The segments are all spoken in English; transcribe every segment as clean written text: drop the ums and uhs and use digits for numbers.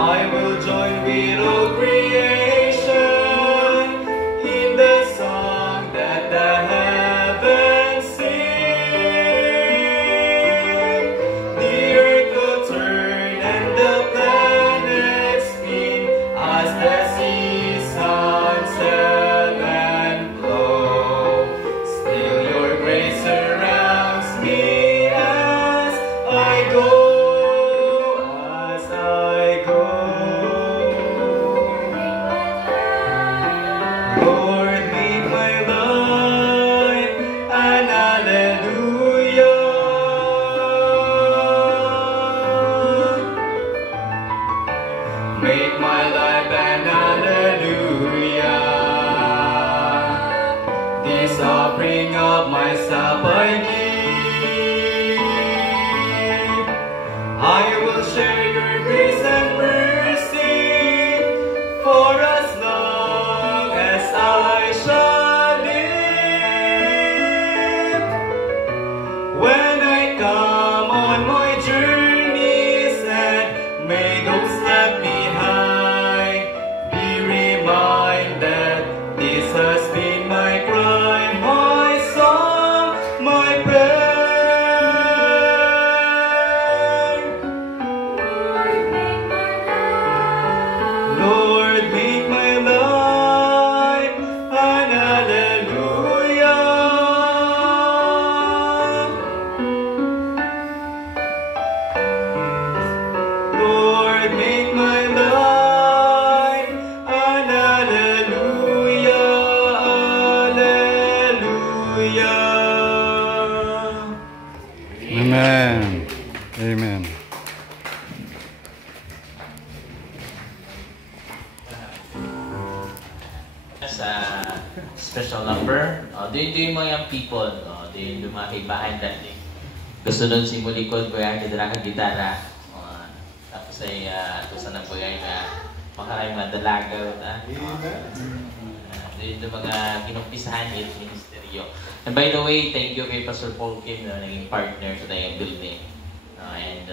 I will join with all creation in the song that the heavens sing. The earth will turn and the planets spin as the seasons ebb and flow. Still your grace surrounds me as I go. Lord, make my life an hallelujah. Make my life an hallelujah. This offering of myself I give. I will share your grace and mercy for as long as I shall live. When I come on my journeys and may those left behind be reminded this has been my crime, my song, my prayer. Lord, make my life an hallelujah. Lord, make my life an hallelujah. Hallelujah. Amen. Amen. Sa special number, doon mo yung people, doon lumaki behind that thing. Gusto doon si Mulikod, kuya, kidra ka gitara. Tapos ay gusto ng kuya na makaray mga dalagaw. Doon yung mga kinumpisahan yung ministeryo. And by the way, thank you kay Pastor Paul Kim na naging partner sa tayong building. And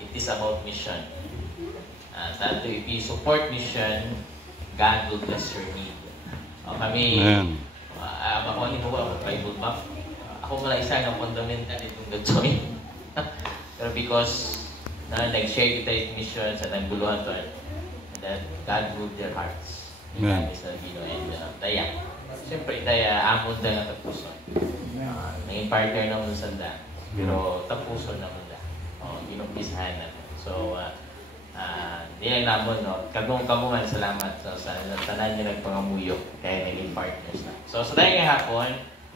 it is about mission. That if you support mission, God will bless your need. Kami, ako ni Buwa, Bible Buff. Ako wala isa ng fundamental itong gagawin. Pero because nag-share kita yung mission sa nagbuluhan to, that God moved their hearts. Amen. And Daya. Siyempre, Daya, amon na nga tapuson. Naging partner naman sa sanda. Pero tapuson naman na. Ginumpisahan natin. So, di lang namon, no? Kamungan, salamat sa tanan niyo nagpangamuyo kaya naging partners na. So, sa tayo nga hapon,